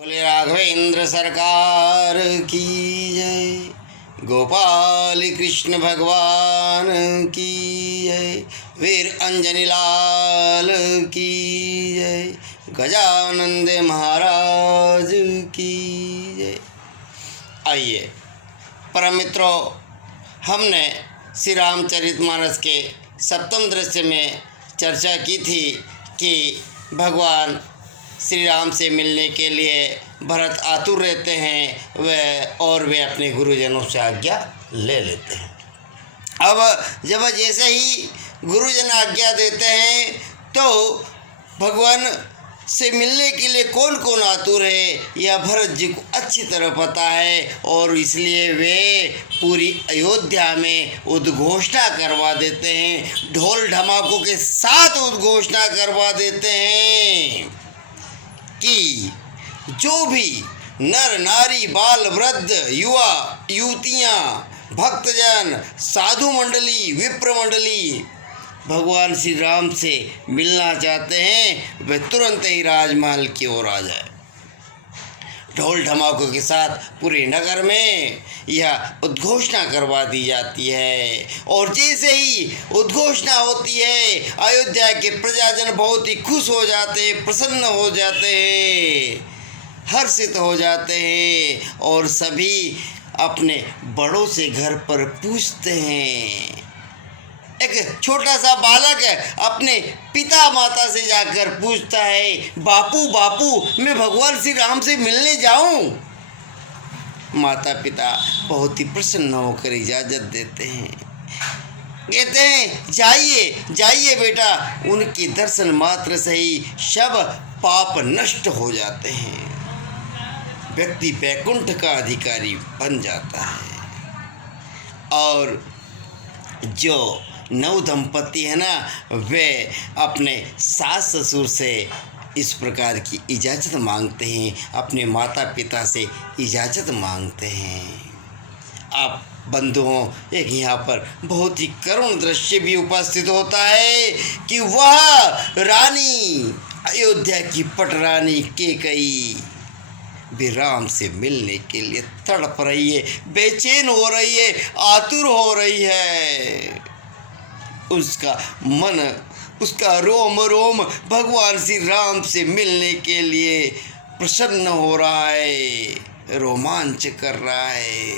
बोले राघवेंद्र सरकार की जय, गोपाल कृष्ण भगवान की जय, वीर अंजनी लाल की जय, गजानंद महाराज की जय। आइए परम मित्रों, हमने श्री रामचरितमानस के सप्तम दृश्य में चर्चा की थी कि भगवान श्री राम से मिलने के लिए भरत आतुर रहते हैं वे अपने गुरुजनों से आज्ञा ले लेते हैं। अब जब जैसे ही गुरुजन आज्ञा देते हैं तो भगवान से मिलने के लिए कौन कौन आतुर है यह भरत जी को अच्छी तरह पता है और इसलिए वे पूरी अयोध्या में उद्घोषणा करवा देते हैं, ढोल ढमाकों के साथ उद्घोषणा करवा देते हैं कि जो भी नर नारी बाल वृद्ध युवा युवतियाँ भक्तजन साधु मंडली विप्र मंडली भगवान श्री राम से मिलना चाहते हैं वे तुरंत ही राजमहल की ओर आ जाए। ढोल ढमाकों के साथ पूरे नगर में यह उद्घोषणा करवा दी जाती है और जैसे ही उद्घोषणा होती है अयोध्या के प्रजाजन बहुत ही खुश हो जाते हैं, प्रसन्न हो जाते हैं, हर्षित हो जाते हैं और सभी अपने बड़ों से घर पर पूछते हैं। एक छोटा सा बालक अपने पिता माता से जाकर पूछता है, बापू बापू मैं भगवान श्री राम से मिलने जाऊं? माता पिता बहुत ही प्रसन्न होकर इजाज़त देते हैं, कहते हैं जाइए जाइए बेटा। उनके दर्शन मात्र से ही सब पाप नष्ट हो जाते हैं, व्यक्ति वैकुंठ का अधिकारी बन जाता है। और जो नव दंपति है ना वे अपने सास ससुर से इस प्रकार की इजाज़त मांगते हैं, अपने माता पिता से इजाज़त मांगते हैं। आप बंधुओं एक यहाँ पर बहुत ही करुण दृश्य भी उपस्थित होता है कि वह रानी अयोध्या की पटरानी कैकेयी भी राम से मिलने के लिए तड़प रही है, बेचैन हो रही है, आतुर हो रही है। उसका मन उसका रोम रोम भगवान श्री राम से मिलने के लिए प्रसन्न हो रहा है, रोमांच कर रहा है,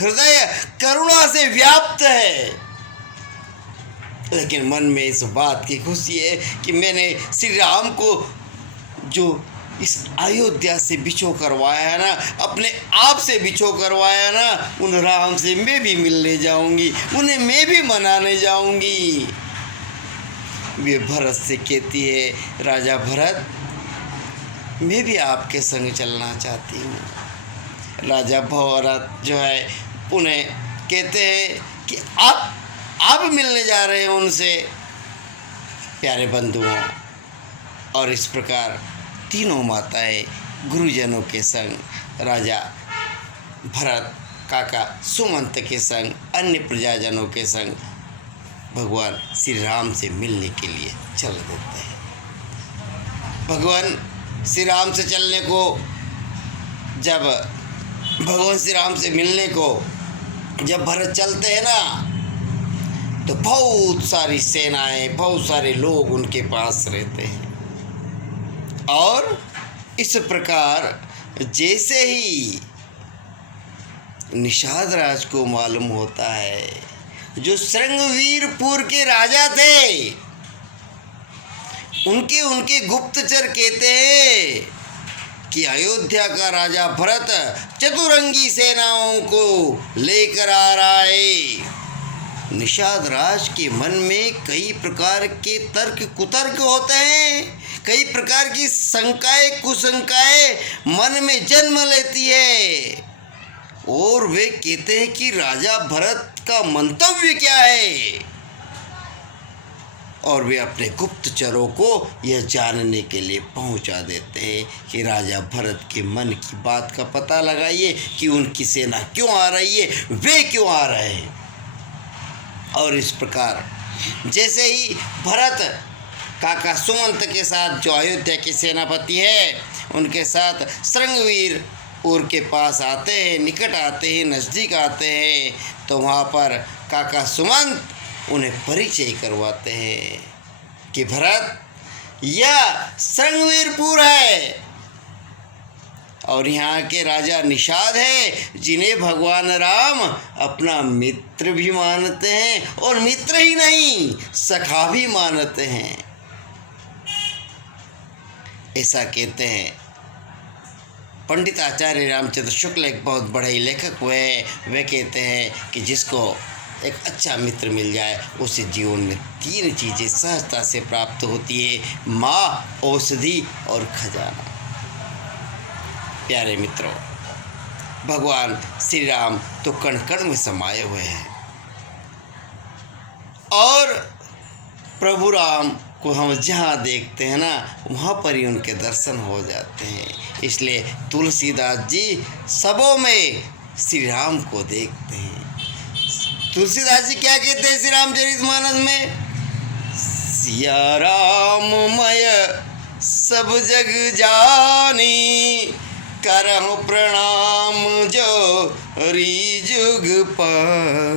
हृदय करुणा से व्याप्त है। लेकिन मन में इस बात की खुशी है कि मैंने श्री राम को जो इस अयोध्या से बिछो करवाया है ना, अपने आप से बिछो करवाया ना, उन राम से मैं भी मिलने जाऊंगी, उन्हें मैं भी मनाने जाऊंगी। वे भरत से कहती है, राजा भरत मैं भी आपके संग चलना चाहती हूँ। राजा भरत जो है उन्हें कहते हैं कि आप मिलने जा रहे हैं उनसे, प्यारे बंधुओं। और इस प्रकार तीनों माताएं गुरुजनों के संग राजा भरत काका सुमंत के संग अन्य प्रजाजनों के संग भगवान श्री राम से मिलने के लिए चल देते हैं। भगवान श्री राम से चलने को जब भगवान श्री राम से मिलने को जब भरत चलते हैं ना तो बहुत सारी सेनाएं बहुत सारे लोग उनके पास रहते हैं। और इस प्रकार जैसे ही निषाद राज को मालूम होता है, जो श्रृंगवीरपुर के राजा थे, उनके गुप्तचर कहते हैं कि अयोध्या का राजा भरत चतुरंगी सेनाओं को लेकर आ रहा है। निषाद राज के मन में कई प्रकार के तर्क कुतर्क होते हैं, कई प्रकार की शंकाएं कुशंकाएं मन में जन्म लेती है और वे कहते हैं कि राजा भरत का मंतव्य क्या है। और वे अपने गुप्तचरों को यह जानने के लिए पहुंचा देते हैं कि राजा भरत के मन की बात का पता लगाइए कि उनकी सेना क्यों आ रही है, वे क्यों आ रहे हैं। और इस प्रकार जैसे ही भरत काका सुमंत के साथ जो अयोध्या के सेनापति है उनके साथ श्रृंगवीर पुर के पास आते हैं, निकट आते हैं, नज़दीक आते हैं, तो वहाँ पर काका सुमंत उन्हें परिचय करवाते हैं कि भरत, यह श्रृंगवीरपुर है और यहाँ के राजा निषाद है, जिन्हें भगवान राम अपना मित्र भी मानते हैं और मित्र ही नहीं, सखा भी मानते हैं। ऐसा कहते हैं पंडित आचार्य रामचंद्र शुक्ल, एक बहुत बड़े लेखक हुए। वे कहते हैं कि जिसको एक अच्छा मित्र मिल जाए उसे जीवन में 3 चीज़ें सहजता से प्राप्त होती है, माँ, औषधि और खजाना। प्यारे मित्रों, भगवान श्री राम तो कण कण में समाये हुए हैं और प्रभु राम को हम जहाँ देखते हैं ना, वहाँ पर ही उनके दर्शन हो जाते हैं। इसलिए तुलसीदास जी सबों में श्री राम को देखते हैं। तुलसीदास जी क्या कहते हैं श्री रामचरितमानस में? सिया राममय सब जग जानी, करहु प्रणाम जो री जुग पर।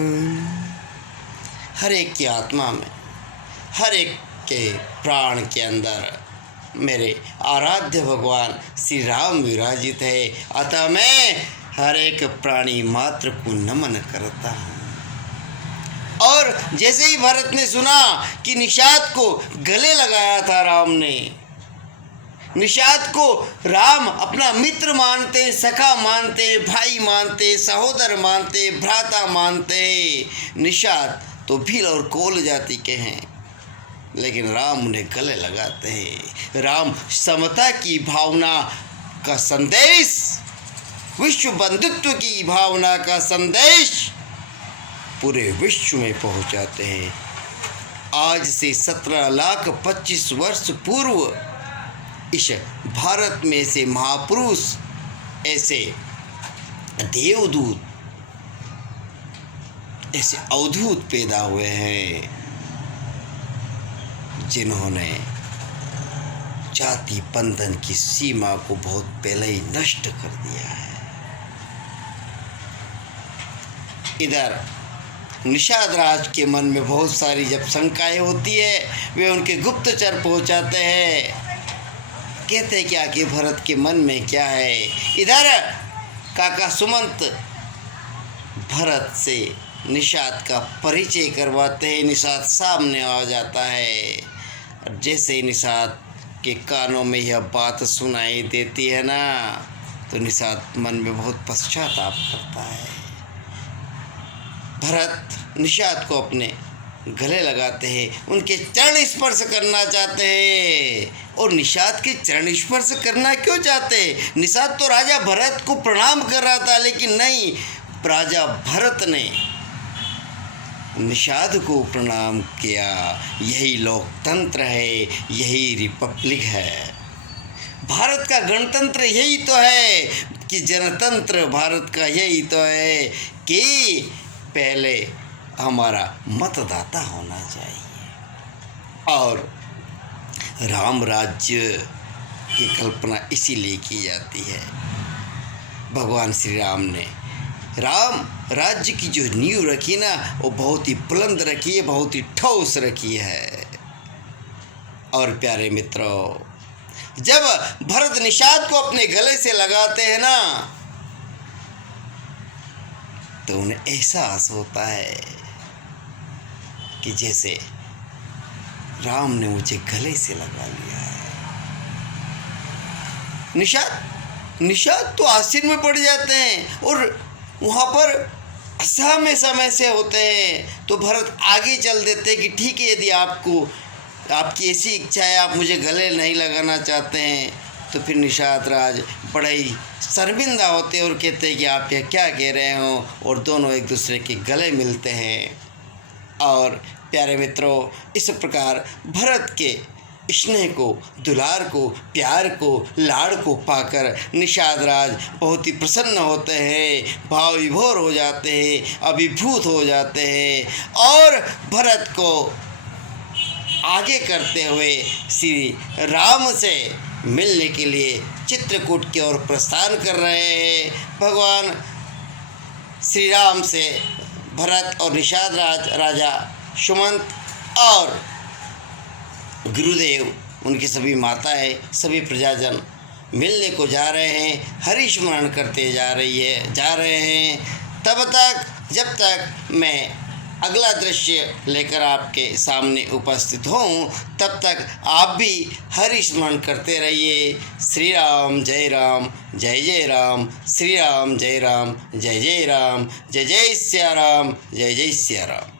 हर एक की आत्मा में, हर एक के प्राण के अंदर मेरे आराध्य भगवान श्री राम विराजित है, अतः मैं हर एक प्राणी मात्र को नमन करता हूँ। और जैसे ही भरत ने सुना कि निषाद को गले लगाया था राम ने, निषाद को राम अपना मित्र मानते, सखा मानते, भाई मानते, सहोदर मानते, भ्राता मानते। निषाद तो भील और कोल जाति के हैं, लेकिन राम उन्हें गले लगाते हैं। राम समता की भावना का संदेश, विश्व बंधुत्व की भावना का संदेश पूरे विश्व में पहुंचाते हैं। आज से 17,25,000 वर्ष पूर्व इस भारत में से महापुरुष, ऐसे देवदूत, ऐसे अवधूत पैदा हुए हैं जिन्होंने जाति बंधन की सीमा को बहुत पहले ही नष्ट कर दिया है। इधर निषाद राज के मन में बहुत सारी जब शंकाएं होती है, वे उनके गुप्तचर पहुंचाते हैं, कहते हैं कि आखिर भरत के मन में क्या है। इधर काका सुमंत भरत से निषाद का परिचय करवाते हैं। निषाद सामने आ जाता है और जैसे ही निषाद के कानों में यह बात सुनाई देती है ना, तो निषाद मन में बहुत पश्चाताप करता है। भरत निषाद को अपने गले लगाते हैं, उनके चरण स्पर्श करना चाहते हैं। और निषाद के चरण स्पर्श करना क्यों चाहते? निषाद तो राजा भरत को प्रणाम कर रहा था, लेकिन नहीं, राजा भरत ने निषाद को प्रणाम किया। यही लोकतंत्र है, यही रिपब्लिक है। भारत का गणतंत्र यही तो है कि जनतंत्र भारत का यही तो है कि पहले हमारा मतदाता होना चाहिए। और राम राज्य की कल्पना इसीलिए की जाती है। भगवान श्री राम ने राम राज्य की जो नींव रखी ना, वो बहुत ही बुलंद रखी है, बहुत ही ठोस रखी है। और प्यारे मित्रों, जब भरत निषाद को अपने गले से लगाते हैं ना, तो उन्हें एहसास होता है कि जैसे राम ने मुझे गले से लगा लिया है। निषाद तो आश्चर्य में पड़ जाते हैं और वहाँ पर असहमय समय से होते हैं। तो भरत आगे चल देते हैं कि ठीक है, यदि आपकी ऐसी इच्छा है, आप मुझे गले नहीं लगाना चाहते हैं, तो फिर निषाद राज बड़ा ही शर्मिंदा होते और कहते हैं कि आप यह क्या कह रहे हो, और दोनों एक दूसरे के गले मिलते हैं। और प्यारे मित्रों, इस प्रकार भरत के स्नेह को, दुलार को, प्यार को, लाड़ को पाकर निषाद राज बहुत ही प्रसन्न होते हैं, भाव विभोर हो जाते हैं, अभिभूत हो जाते हैं और भरत को आगे करते हुए श्री राम से मिलने के लिए चित्रकूट की ओर प्रस्थान कर रहे हैं। भगवान श्री राम से भरत और निषाद राजा सुमंत और गुरुदेव, उनकी सभी माताएं, सभी प्रजाजन मिलने को जा रहे हैं, हरि स्मरण करते जा रहे हैं। तब तक, जब तक मैं अगला दृश्य लेकर आपके सामने उपस्थित हूँ, तब तक आप भी हरि स्मरण करते रहिए। श्री राम जय राम, जय जय राम, श्री राम जय राम, जय जय राम, जय जय सिया राम, जय जय सिया राम।